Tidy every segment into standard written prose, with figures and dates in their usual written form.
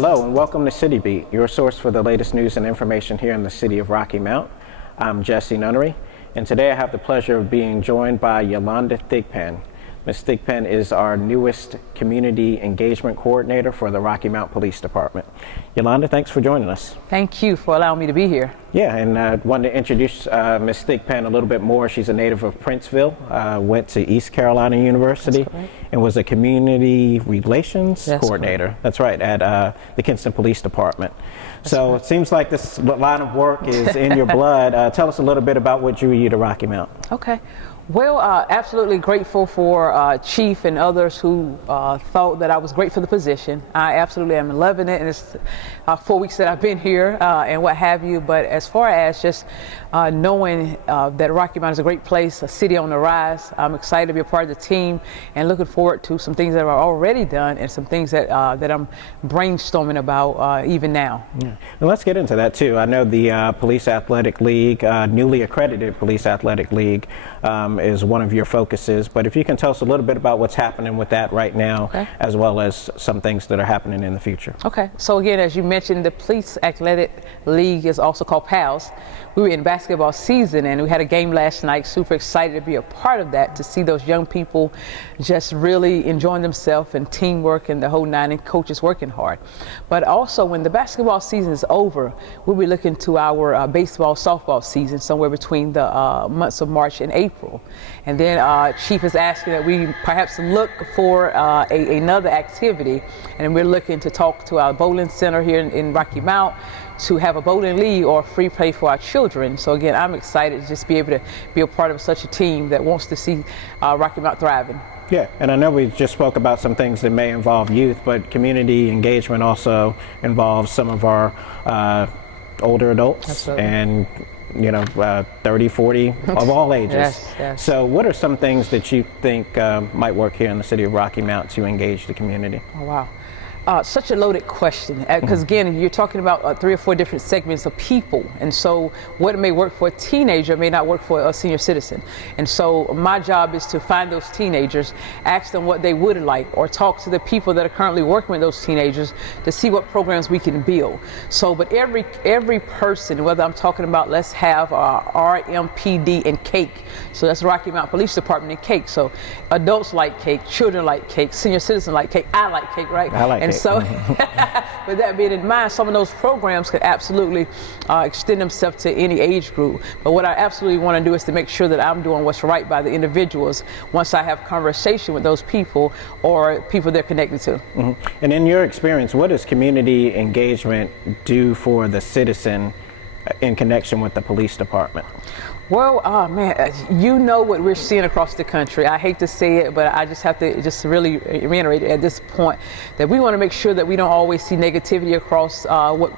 Hello and welcome to City Beat, your source for the latest news and information here in the city of Rocky Mount. I'm Jesse Nunnery, and today I have the pleasure of being joined by Yolanda Thigpen. Ms. Thigpen is our newest community engagement coordinator for the Rocky Mount Police Department. Yolanda, thanks for joining us. Thank you for allowing me to be here. Yeah, and I wanted to introduce Ms. Thigpen a little bit more. She's a native of Princeville, went to East Carolina University, and was a community relations coordinator. Correct. That's right, at the Kinston Police Department. So it seems like this line of work is in your blood. Tell us a little bit about what drew you to Rocky Mount. Okay. Well, absolutely grateful for Chief and others who thought that I was great for the position. I absolutely am loving it, and it's 4 weeks that I've been here and what have you. But as far as just knowing that Rocky Mount is a great place, a city on the rise, I'm excited to be a part of the team and looking forward to some things that are already done and some things that that I'm brainstorming about even now. Yeah. Well, let's get into that too. I know the Police Athletic League, newly accredited Police Athletic League, is one of your focuses, but if you can tell us a little bit about what's happening with that right now, as well as some things that are happening in the future. Okay, so again, as you mentioned, the Police Athletic League is also called PALS. We were in basketball season and we had a game last night. Super excited to be a part of that, to see those young people just really enjoying themselves and teamwork and the whole nine, and coaches working hard. But also when the basketball season is over, we'll be looking to our baseball, softball season somewhere between the months of March and April. And then Chief is asking that we perhaps look for another activity, and we're looking to talk to our bowling center here in Rocky Mount to have a bowling league or free play for our children. So again, I'm excited to just be able to be a part of such a team that wants to see Rocky Mount thriving. Yeah, and I know we just spoke about some things that may involve youth, but community engagement also involves some of our older adults. Absolutely. And 30, 40, of all ages. Yes. So what are some things that you think might work here in the city of Rocky Mount to engage the community? Oh, wow. Such a loaded question, because again, you're talking about 3 or 4 different segments of people, and so what may work for a teenager may not work for a senior citizen. And so my job is to find those teenagers, ask them what they would like, or talk to the people that are currently working with those teenagers to see what programs we can build. So, but every person, whether I'm talking about, let's have RMPD and cake, so that's Rocky Mount Police Department and cake. So adults like cake, children like cake, senior citizens like cake, I like cake, right? I like cake. So, with that being in mind, some of those programs could absolutely extend themselves to any age group. But what I absolutely want to do is to make sure that I'm doing what's right by the individuals once I have conversation with those people or people they're connected to. And in your experience, what does community engagement do for the citizen in connection with the police department? Well, man, you know what we're seeing across the country. I hate to say it, but I just have to just really reiterate at this point that we want to make sure that we don't always see negativity across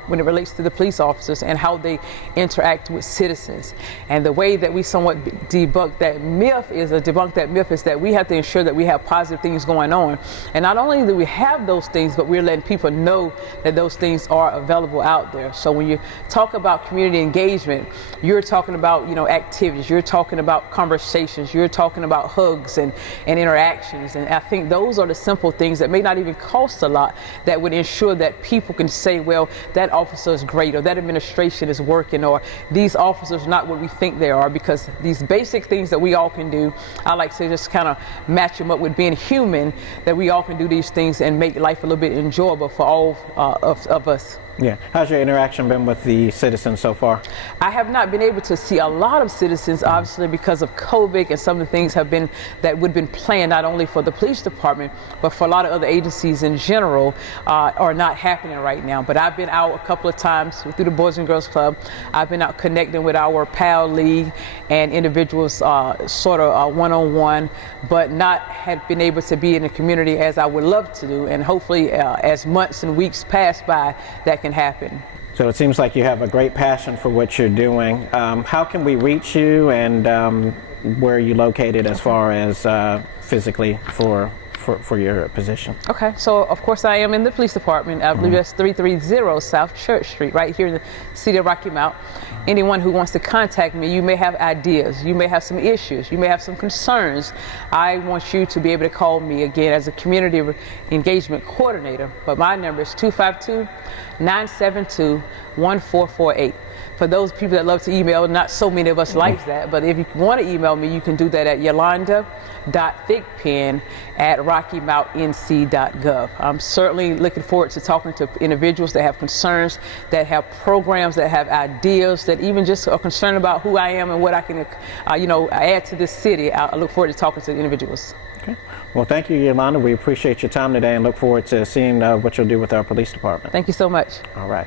when it relates to the police officers and how they interact with citizens. And the way that we somewhat debunk that myth is that we have to ensure that we have positive things going on. And not only do we have those things, but we're letting people know that those things are available out there. So when you talk about community engagement, you're talking about, activities, you're talking about conversations, you're talking about hugs and interactions. And I think those are the simple things that may not even cost a lot that would ensure that people can say, well, that officer is great, or that administration is working, or these officers are not what we think they are, because these basic things that we all can do, I like to just kind of match them up with being human, that we all can do these things and make life a little bit enjoyable for all of us. Yeah. How's your interaction been with the citizens so far? I have not been able to see a lot of citizens, obviously, because of COVID, and some of the things that would have been planned not only for the police department, but for a lot of other agencies in general, are not happening right now. But I've been out a couple of times through the Boys and Girls Club. I've been out connecting with our PAL League and individuals sort of one-on-one, but not had been able to be in the community as I would love to do. And hopefully as months and weeks pass by, that can happen. So it seems like you have a great passion for what you're doing. How can we reach you, and where are you located as far as physically for for your position. Okay, so of course I am in the police department. I believe that's 330 South Church Street, right here in the city of Rocky Mount. Anyone who wants to contact me, you may have ideas, you may have some issues, you may have some concerns. I want you to be able to call me again as a community engagement coordinator. But my number is 252-972-1448. For those people that love to email, not so many of us like that, but if you want to email me, you can do that at yolanda.thigpen@rockymountnc.gov. I'm certainly looking forward to talking to individuals that have concerns, that have programs, that have ideas, that even just are concerned about who I am and what I can, add to this city. I look forward to talking to individuals. Okay. Well, thank you, Yolanda. We appreciate your time today and look forward to seeing what you'll do with our police department. Thank you so much. All right.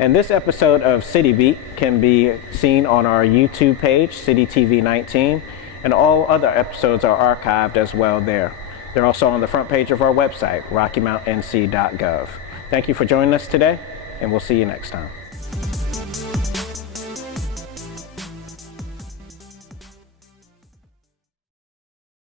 And this episode of City Beat can be seen on our YouTube page, City TV 19, and all other episodes are archived as well there. They're also on the front page of our website, rockymountnc.gov. Thank you for joining us today, and we'll see you next time.